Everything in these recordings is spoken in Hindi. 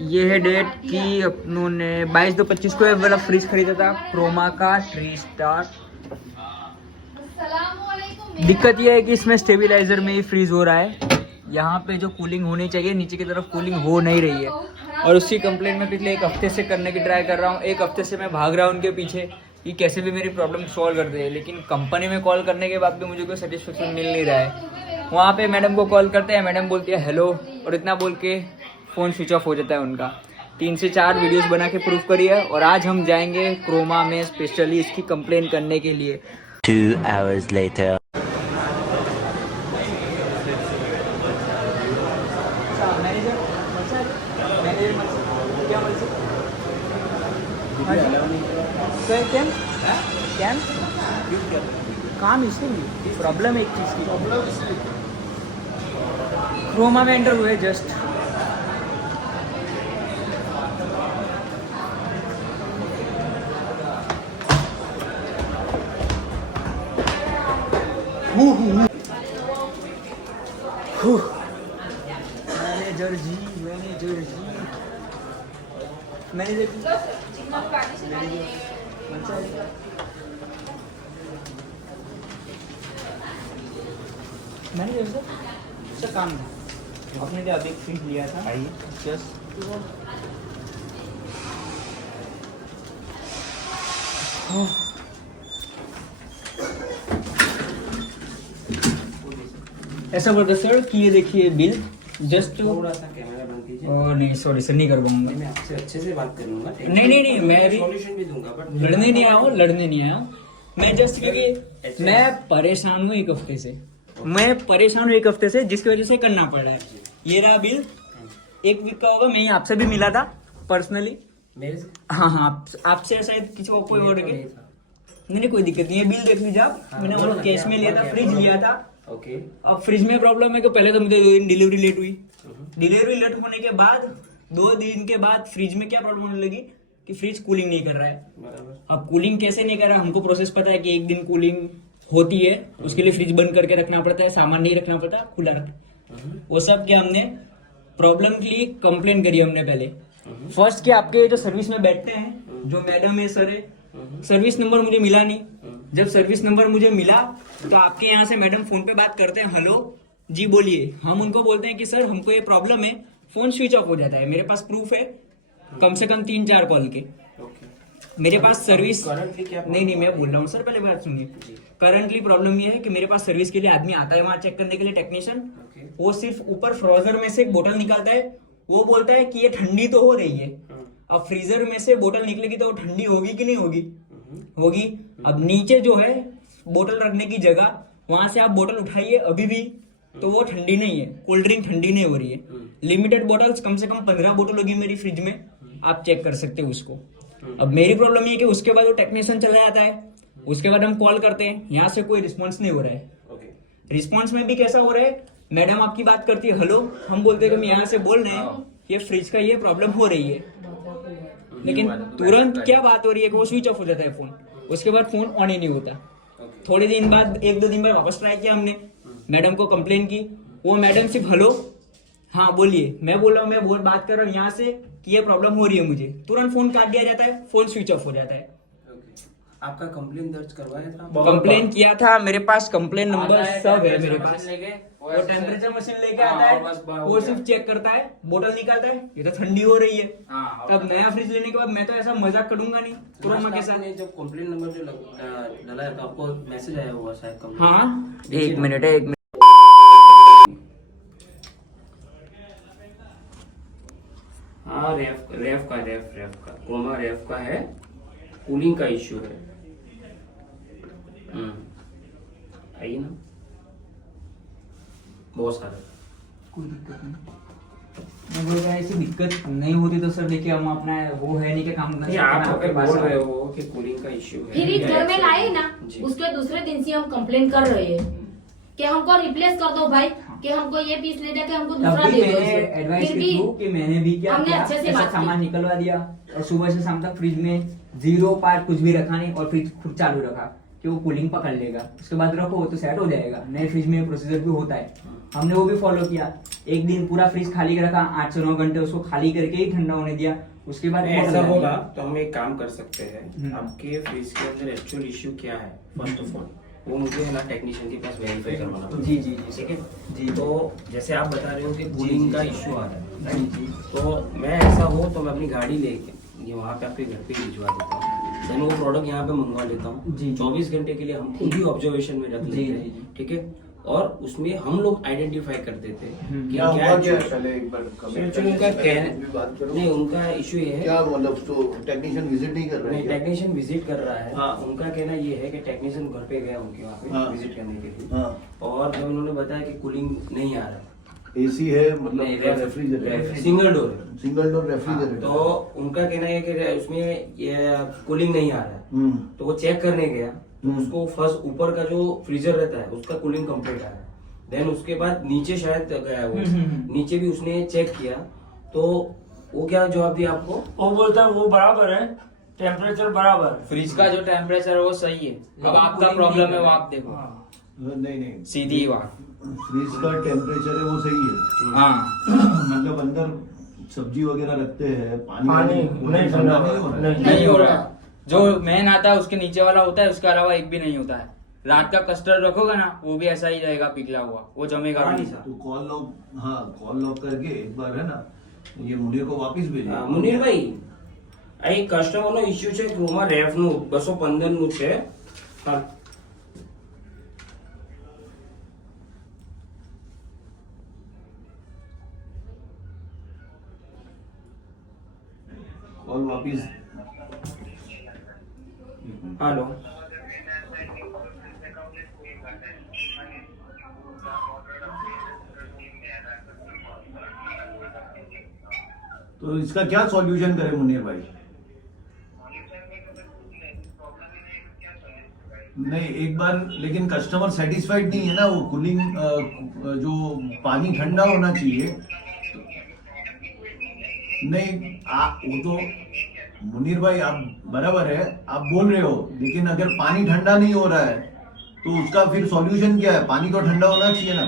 ये है डेट कि अपनों ने 22/2/25 को ये वाला फ्रिज खरीदा था क्रोमा का 3 स्टार। दिक्कत ये है कि इसमें स्टेबलाइजर में ही फ्रीज हो रहा है। यहाँ पे जो कूलिंग होनी चाहिए नीचे की तरफ कूलिंग हो नहीं रही है, और उसकी कंप्लेंट मैं पिछले 1 हफ्ते से करने की ट्राई कर रहा हूँ। 1 हफ्ते से मैं भाग रहा हूँ उनके पीछे कि कैसे भी मेरी प्रॉब्लम सॉल्व कर दे, लेकिन कंपनी में कॉल करने के बाद भी मुझे कोई सेटिस्फेक्शन मिल नहीं रहा है। वहाँ पे मैडम को कॉल करते हैं, मैडम बोलती है हेलो, और इतना बोल के फ़ोन स्विच ऑफ हो जाता है उनका। 3 से 4 वीडियोस बना के प्रूफ करी है, और आज हम जाएंगे क्रोमा में स्पेशली इसकी कंप्लेन करने के लिए। 2 hours later. काम इसलिए प्रॉब्लम है एक चीज़ की, क्रोमा में एंटर हुए जस्ट। मैनेजर जी, मैनेजर जी, मैनेजर सर काम था, आपने जो अभी फ्रिज लिया था जस्ट ऐसा बोलते सर कि ये देखिए बिल जस्ट थोड़ा सा कैमरा बंद कीजिए। नहीं सॉरी सर, नहीं कर पाऊंगा। मैं आपसे अच्छे से बात करूंगा। नहीं मैं भी सॉल्यूशन भी दूंगा, बट लड़ने नहीं आया हूँ, लड़ने नहीं आया हूँ मैं, जस्ट क्योंकि मैं परेशान हूँ 1 हफ्ते से, मैं परेशान हूँ 1 हफ्ते से, जिसकी वजह से करना पड़ रहा है। ये रहा बिल, 1 वीक का होगा। मैं आपसे भी मिला था पर्सनली। मेरे से हाँ आपसे शायद किसी को कोई और के नहीं, कोई दिक्कत नहीं है। बिल देख लीजिए आप, मैंने वो कैश में लिया था, फ्रिज लिया था। ओके। अब फ्रिज में प्रॉब्लम है कि पहले तो मुझे 2 दिन डिलीवरी लेट हुई। डिलीवरी लेट होने के बाद 2 दिन के बाद फ्रिज में क्या प्रॉब्लम होने लगी कि फ्रिज कूलिंग नहीं कर रहा है। बराबर। अब कूलिंग कैसे नहीं कर रहा, हमको प्रोसेस पता है कि 1 दिन कूलिंग होती है, उसके लिए फ्रिज बंद करके रखना पड़ता है, सामान नहीं रखना पड़ता, खुला रखना। वो सब क्या हमने प्रॉब्लम के लिए कंप्लेन करी हमने पहले। फर्स्ट कि आपके जो सर्विस में बैठते हैं, जो मैडम है सर है, सर्विस नंबर मुझे मिला नहीं। जब सर्विस नंबर मुझे मिला तो आपके यहाँ से मैडम फोन पे बात करते हैं, हेलो जी बोलिए। हम उनको बोलते हैं कि सर हमको ये प्रॉब्लम है, फोन स्विच ऑफ हो जाता है। मेरे पास प्रूफ है कम से कम 3-4 कॉल के। मेरे पास सर्विस नहीं मैं बोल रहा हूँ सर, पहले बात सुनिए। करंटली प्रॉब्लम ये है कि मेरे पास सर्विस के लिए आदमी आता है वहां चेक करने के लिए, टेक्नीशियन। वो सिर्फ ऊपर फ्रोजर में से एक बोतल निकालता है, वो बोलता है कि ये ठंडी तो हो रही है। अब फ्रीजर में से बोतल निकलेगी तो वो ठंडी होगी कि नहीं होगी? होगी। अब नीचे जो है बोतल रखने की जगह, वहां से आप बोतल उठाइए अभी भी तो वो ठंडी नहीं है, कोल्ड ड्रिंक ठंडी नहीं हो रही है। लिमिटेड बोतल्स, कम से कम 15 बोतल होगी मेरी फ्रिज में, आप चेक कर सकते हो उसको। अब मेरी प्रॉब्लम ये है कि उसके बाद वो टेक्नीशियन चला जाता है, उसके बाद हम कॉल करते हैं, यहाँ से कोई रिस्पॉन्स नहीं हो रहा है। रिस्पॉन्स में भी कैसा हो रहा है, मैडम आपकी बात करती है हेलो, हम बोलते हैं कि हम यहाँ से बोल रहे हैं ये फ्रिज का ये प्रॉब्लम हो रही है, लेकिन तुरंत क्या बात हो रही है कि वो स्विच ऑफ हो जाता है फोन, उसके बाद फोन ऑन ही नहीं होता। थोड़े दिन बाद 1-2 दिन बाद वापस ट्राई किया हमने, मैडम को कंप्लेन की, वो मैडम सिर्फ हेलो हाँ बोलिए, मैं बोल रहा हूँ, मैं बात कर रहा हूँ यहाँ से कि ये प्रॉब्लम हो रही है मुझे, तुरंत फोन काट दिया जाता है, फोन स्विच ऑफ हो जाता है। आपका कंप्लेन दर्ज करवाया था? कंप्लेन किया था, मेरे पास कंप्लेन नंबर सब है मेरे पास। वो टेम्परेचर मशीन लेके आता है, वो सिर्फ चेक करता है, बोतल निकालता है, ये तो ठंडी हो रही है। तब नया फ्रिज लेने के बाद मैं तो ऐसा मजाक करूंगा नहीं क्रोमा के साथ। जब कंप्लेन नंबर जो डाला है तो आपको मैसेज आया होगा शायद कंप्लेन। हाँ 1 मिनट हाँ रेफ का क्रोमा रेफ का है, कूलिंग का इश्यू है। आइए ना, बहुत सारे। कोई दिक्कत नहीं, मैं बोल रहा ऐसी दिक्कत नहीं होती तो सर देखिए हम अपना वो है नहीं कि काम नहीं, आप आपके बोल रहे हो कि कूलिंग का इश्यू है, फिर घर में लाए ना, उसके दूसरे दिन से हम कंप्लेन कर रहे हैं कि हमको रिप्लेस कर दो भाई, कि हमको ये पीस ले जाके हमको दूसरा दे दो। एडवाइस कि मैंने भी क्या हमने अच्छे से बात सामान निकलवा दिया, और सुबह से शाम तक फ्रिज में 0 पार्ट कुछ भी रखा नहीं, और फ्रिज खुद चालू रखा कि वो कूलिंग पकड़ लेगा, उसके बाद रखो तो सेट हो जाएगा। नए फ्रिज में प्रोसीजर भी होता है, हमने वो भी फॉलो किया। एक दिन पूरा फ्रिज खाली रखा, 8 से 9 घंटे उसको खाली करके ही ठंडा होने दिया, उसके बाद ऐसा होगा तो हम एक काम कर सकते हैं, हम्म। आपके फ्रिज के अंदर एक्चुअल इश्यू क्या है फर्स्ट ऑफ ऑल वो मुझे है ना टेक्नीशियन के पास वेरीफाई करवाना पड़ेगा। जी जी जी ठीक है जी। तो जैसे आप बता रहे हो कि कूलिंग का इश्यू आ रहा है, जी जी तो मैं ऐसा हो तो मैं अपनी गाड़ी लेके ये वहाँ पे आपके घर पे भिजवा देता हूँ, देन वो प्रोडक्ट यहाँ पे मंगवा लेता हूँ। जी। 24 घंटे के लिए हम खुद ही ऑब्जर्वेशन में रख जी, लेते जी, हैं, जी। ठीक है, और उसमें हम लोग आइडेंटिफाई कर देते हैं कि क्या क्या हुआ क्या actually- पहले एक बार actually उनका भी बात करो। नहीं उनका इशू ये है, क्या मतलब तो टेक्नीशियन विजिट नहीं कर रहे नहीं हैं क्या? टेक्नीशियन विजिट कर रहा है। हाँ। उनका कहना ये है कि टेक्नीशियन घर पे गया उनके वहाँ हाँ। पे विजिट करने के लिए, हाँ और जब उन्होंने बताया कि कूलिंग नहीं आ रहा, एसी है मतलब नहीं, रेफ्रिजरेटर सिंगल डोर है। सिंगल डोर हाँ, रेफ्रिजरेटर तो उनका कहना है कि उसमें ये कूलिंग नहीं आ रहा है, हम्म तो वो चेक करने गया तो हम्म। उसको फर्स्ट ऊपर का जो फ्रीजर रहता है उसका कूलिंग कंप्लीट आया, देन उसके बाद नीचे शायद गया वो, नीचे भी उसने चेक किया, तो वो क्या जवाब दिया आपको? वो बोलता है वो बराबर है, टेम्परेचर बराबर है। फ्रिज का जो टेम्परेचर है वो सही है, अब आपका प्रॉब्लम है वो आप देखो, नहीं नहीं सीधी बात। फ्रिज का टेम्परेचर है वो सही है, हाँ मतलब अंदर सब्जी वगैरह रखते हैं पानी वो नहीं ठंडा नहीं हो रहा है। नहीं। नहीं हो रहा, जो मेन आता है उसके नीचे वाला होता है, उसके अलावा एक भी नहीं होता है। रात का कस्टर्ड रखोगे ना वो भी ऐसा ही रहेगा पिघला हुआ, वो जमेगा भी नहीं। तो कॉल लॉक, हाँ कॉल लॉक करके एक बार है ना ये मुनीर को वापस भेजिए। મુનીર ભાઈ આ એક કસ્ટમરનો ઇશ્યુ છે ક્રોમા રેફનું 215 નું છે। હા कॉल वापस હાલો तो इसका क्या सॉल्यूशन करें मुनीर भाई? नहीं एक बार, लेकिन कस्टमर सेटिस्फाइड नहीं है ना, वो कूलिंग जो पानी ठंडा होना चाहिए। नहीं वो तो मुनीर भाई आप बराबर है, आप बोल रहे हो, लेकिन अगर पानी ठंडा नहीं हो रहा है तो उसका फिर सॉल्यूशन क्या है? पानी तो ठंडा होना चाहिए ना।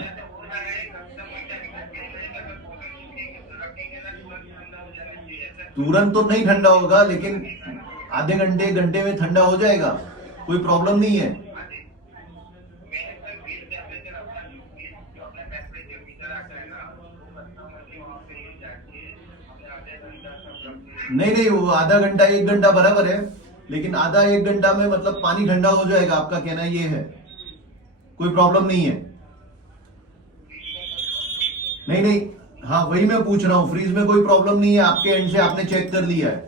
तुरंत तो नहीं ठंडा होगा, लेकिन आधे घंटे घंटे में ठंडा हो जाएगा, कोई प्रॉब्लम नहीं है। नहीं नहीं वो आधा घंटा 1 घंटा बराबर है, लेकिन आधा 1 घंटा में मतलब पानी ठंडा हो जाएगा, आपका कहना ये है, कोई प्रॉब्लम नहीं है। नहीं नहीं हाँ वही मैं पूछ रहा हूँ, फ्रीज में कोई प्रॉब्लम नहीं है आपके एंड से, आपने चेक कर लिया है।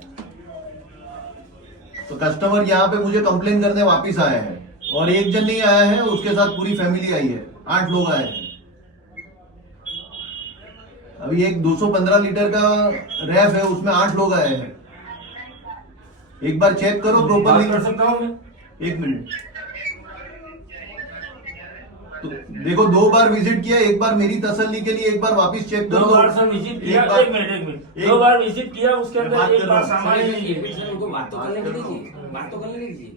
तो कस्टमर यहाँ पे मुझे कंप्लेन करने वापस आया है, और एक जन नहीं आया है, उसके साथ पूरी फैमिली आई है, 8 लोग आए हैं। अभी एक 215 लीटर का रैफ है, उसमें 8 लोग आए हैं। एक बार चेक करो बात प्रॉपरली। कर सकता हूँ मैं? 1 मिनट, तो देखो 2 बार विजिट किया, एक बार मेरी तसल्ली के लिए एक बार वापस चेक कर 2 दो। बार से विजिट किया, एक बार- 1 मिनट एक- 2 बार विजिट किया, उसके मैं बात अंदर कर एक रहा बार हूँ। सामान ही नहीं एक है। मिनट उनको बात तो करने के दीजिए, बात तो करने दीजिए।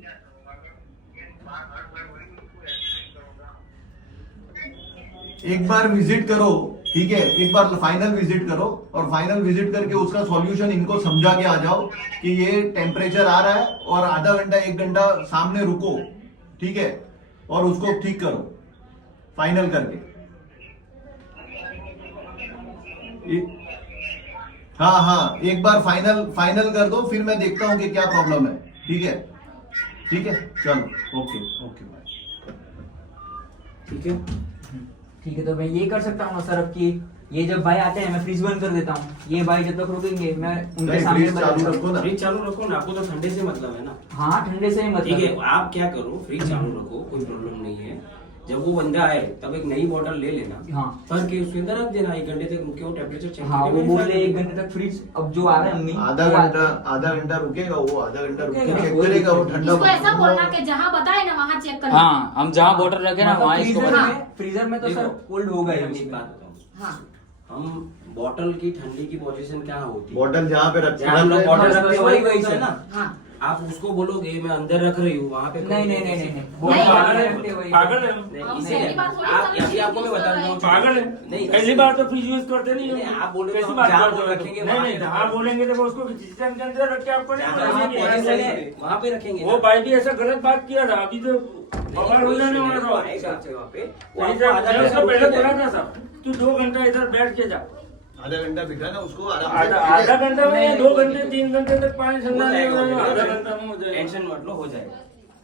एक बार विजिट करो, ठीक है, एक बार फाइनल विजिट करो, और फाइनल विजिट करके उसका सॉल्यूशन इनको समझा के आ जाओ कि ये टेम्परेचर आ रहा है, और आधा घंटा 1 घंटा सामने रुको, ठीक है, और उसको ठीक करो फाइनल करके। हाँ हाँ एक बार फाइनल कर दो, फिर मैं देखता हूँ कि क्या प्रॉब्लम है। ठीक है चलो, ओके ओके बाय। ठीक है ठीक है, तो मैं ये कर सकता हूँ ना सर, अब कि ये जब भाई आते हैं मैं फ्रीज बंद कर देता हूँ, ये भाई जब तक रुकेंगे मैं उनके नहीं, सामने फ्रीज चालू बता- रखो ना। फ्रिज चालू रखो ना, आपको तो ठंडे से मतलब है ना। हाँ ठंडे से ही मतलब ठीक है आप क्या करो, फ्रिज चालू रखो, कोई प्रॉब्लम नहीं है। जब वो बंदा आए तब एक नई बॉटल ले लेना, हाँ भर के उसके अंदर रख देना 1 घंटे तक, क्यों टेम्परेचर चेक हाँ वो बोले 1 घंटे तक फ्रिज, अब जो आ रहा है अम्मी आधा वो घंटा रुकेगा, वो आधा घंटा रुक के रुकेगा, चेक करेगा, वो ठंडा इसको ऐसा बोलना कि जहाँ बताए ना वहाँ चेक करना। हाँ हम जहाँ बॉटल रखे ना मतलब वहाँ इसको फ्रीजर बता- में- फ्रीजर में तो देखो, सर कोल्ड होगा ही मैं एक उसमें। बात बताऊं, हाँ हम बॉटल की ठंडी की पोजीशन क्या होती है? बॉटल जहाँ पे रख जहाँ हम लोग बॉटल रखते हैं वही वही होता है ना। हाँ आप उसको बोलोगे मैं अंदर रख रही हूँ वहाँ पे नहीं नहीं नहीं नहीं वो नहीं, पागल है वही। पागल है नहीं, हम इसीलिए पहली बार थोड़ी आप समझे अभी आपको मैं कि बता रहा हूँ पागल है नहीं, पहली बार तो फ्रिज यूज करते नहीं नहीं, आप बोल रहे हो कैसी हम बात जहाँ करते हो? बोल रखेंगे नहीं वहाँ नहीं पे जहाँ बोलेंगे तो वो उसको किचन के अंदर रख के आपको नहीं बोलेंगे। वहाँ पे रखेंगे वो भाई भी ऐसा गलत बात किया था अभी तो बवाल हो जाने वाला था वहाँ पे वो नहीं, आपको आधा मैंने उसको घंटा पहले रुक बोला जाएगा। था साहब तू 2 घंटा इधर बैठ के जा आधा घंटा बिठा ना उसको आराम आधा से, ठीक है? घंटा में या 2 घंटे 3 घंटे तक पानी हो ठंडा नहीं जाएगा, होगा हो आधा जाएगा। घंटा में हो जाएगा। टेंशन मत लो हो जाएगा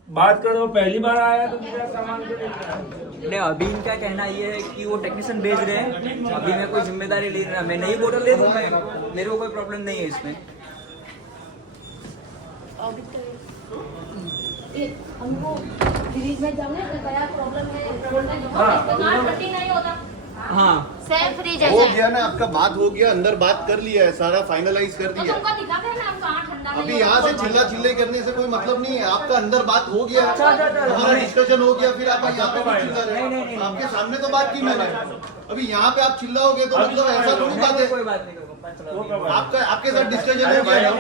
बात करो पहली बार आया तो मेरा सामान को लेकर आया। नहीं अभी इनका कहना ये है कि वो टेक्नीशियन भेज रहे हैं, अभी मैं कोई जिम्मेदारी ले रहा, मैं नई बोतल दे दूंगा, मेरे को कोई प्रॉब्लम नहीं है इसमें। अभी तो हमको फ्रिज में जाने का क्या प्रॉब्लम है बोलने दो इसका कटिंग नहीं होता हाँ सेम फ्रिज हो है गया ना आपका, बात हो गया, अंदर बात कर लिया है, सारा फाइनलाइज कर तो दिया है। तुमको दिखा कर ना हम कहाँ ठंडा नहीं अभी होता, यहाँ से कोई चिल्ला चिल्ले करने से कोई मतलब नहीं है, आपका अंदर बात हो गया, हमारा डिस्कशन हो गया, फिर आप यहाँ पे भी चिल्ला रहे हो। आपके सामने तो बात की मैंने, अभी यहाँ पे आप चिल्लाओगे तो मतलब ऐसा थोड़ी बात है। कोई बात नहीं, कोई बात नहीं, वो कब आया? आपका आपके साथ डिस्कशन हो गया ना,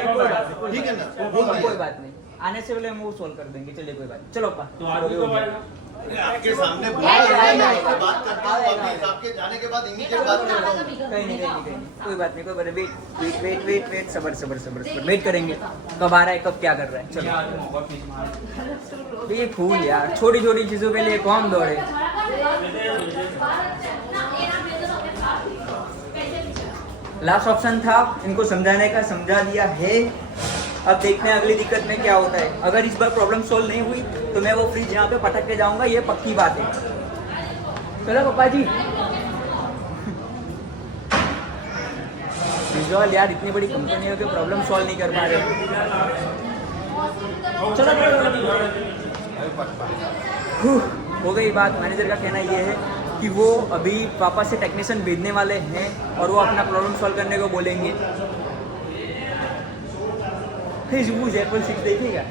ठीक है ना, बोल कोई दिया। बात नहीं, आने से पहले हम वो सॉल्व कर देंगे, चलिए कोई बात नहीं, चलो अप्पा। तो आदमी कब आएगा? आपके सामने बात करता हूँ, अभी आपके जाने के बाद इमीडिएट बात करता हूँ। कहीं नहीं, कोई बात नहीं, कोई बात नहीं, वेट वेट वेट वेट, सबर सबर सबर सबर, वेट करेंगे कब आ रहा है, कब क्या कर रहा है, चलो। ये फूल यार, छोटी छोटी चीजों के लिए कौन दौड़े। लास्ट ऑप्शन था इनको समझाने का, समझा दिया है, अब देखते हैं अगली दिक्कत में क्या होता है। अगर इस बार प्रॉब्लम सोल्व नहीं हुई तो मैं वो फ्रिज यहाँ पे पटक के जाऊंगा, ये पक्की बात है। चलो पापा जी, विजुअल यार इतनी बड़ी कंपनी है कि प्रॉब्लम सॉल्व नहीं कर पा रहे। हो गई बात। मैनेजर का कहना ये है कि वो अभी पापा से टेक्नीशियन भेजने वाले हैं और वो अपना प्रॉब्लम सॉल्व करने को बोलेंगे। एप्पल 6 देखेगा।